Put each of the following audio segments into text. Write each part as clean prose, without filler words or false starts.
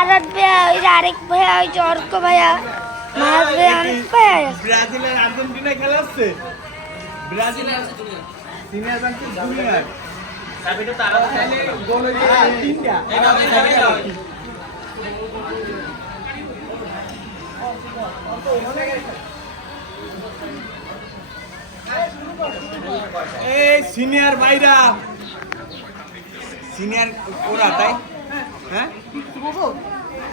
আরেক ভাইয়া, আরেক ভাইয়া, ওই যে অর্ক ভাইয়া, মাহাজ ভাইয়া, অনেক ভাইয়া আছে। ব্রাজিল আর আর্জেন্টিনা খেলা হচ্ছে। ব্রাজিল আর সিনিয়র ব্যাংকের জুনিয়র সাবিটা তারা খেলে গোল হইছে তিনটা। এই সিনিয়র ভাইরা, সিনিয়র ওরা তাই হ্যাঁ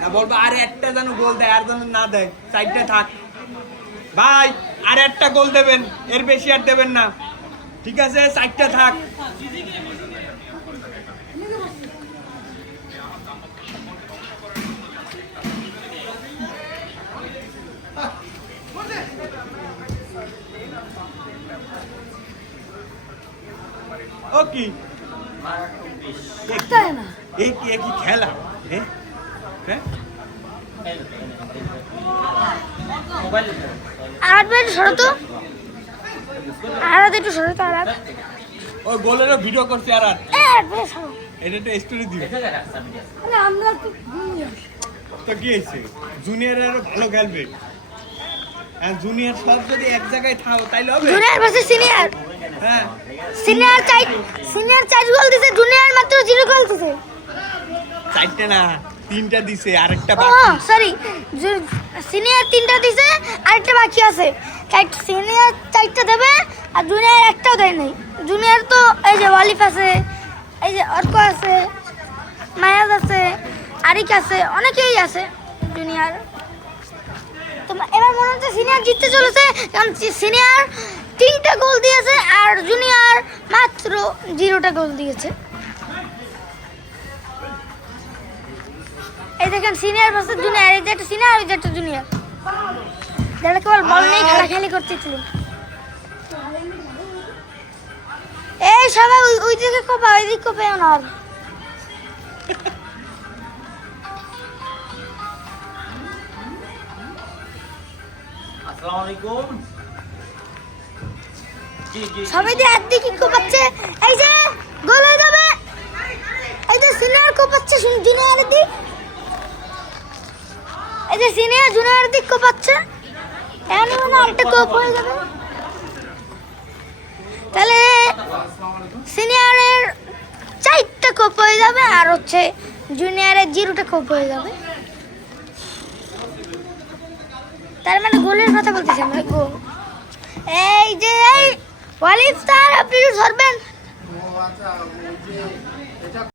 না বলবো আর একটা যেন গোল দেয় আর যেন না দেয়, সাইডটা থাক ভাই, আর একটা গোল দেবেন, এর বেশি আর দেবেন না, ঠিক আছে? সাইডটা থাক। ও কি কি খেলা ওই গোলেরও ভিডিও করছে আর এটা একটা স্টোরি দিও তো কি হয়েছে, জুনিয়রেরও ভালো খেলবে, আর জুনিয়র সব যদি এক জায়গায় থাও তাইলে হবে। জুনিয়র ভার্সেস সিনিয়র, হ্যাঁ সিনিয়র 4 গোল দিছে, জুনিয়র মাত্র 0 গোল দিছে। 4টা না 3টা দিছে, আরেকটা ও বাকি। সরি, সিনিয়র 3টা দিছে, আরেকটা বাকি আছে। সিনিয়র 4টা দেবে আর জুনিয়র একটাও দেয় নাই। জুনিয়র তো এই যে ওয়ালিফ আছে, এই যে অর্ক আছে, মায়াজ আছে, আরিক আছে, অনেকেই আছে জুনিয়র। তো এবার মনে হচ্ছে সিনিয়র জিততে চলেছে, কারণ সিনিয়র 3টা গোল দিয়েছে আর জুনিয়র মাত্র 0টা গোল দিয়েছে। এই দেখেন সিনিয়র ভার্সেস জুনিয়র, এই যে একটা সিনিয়র, ওই যে একটা জুনিয়র, যারা কেবল বল নিয়ে খেলাখেলি করতেছিল। এই সবাই ওই দিকে কোপা, ওই দিকে কোপে না। আসসালামু আলাইকুম। সবাই দিয়ে একদিকে কোপাচ্ছে, এই যে গোল হয়ে যাবে। এই যে সিনিয়র কোপাচ্ছে জুনিয়রের দিক, এই যে সিনিয়র জুনিয়রের দিক কোপাচ্ছে, এমনি মনে হয় একটা কোপ হয়ে যাবে। তাহলে সিনিয়রের 4টা কোপ হয়ে যাবে আর হচ্ছে জুনিয়রের 0টা কোপ হয়ে যাবে। তার মানে গোলের কথা বলতেছি আমরা, গোল। এই যে ওয়ালিফ স্যার, আপনি ধরবেন।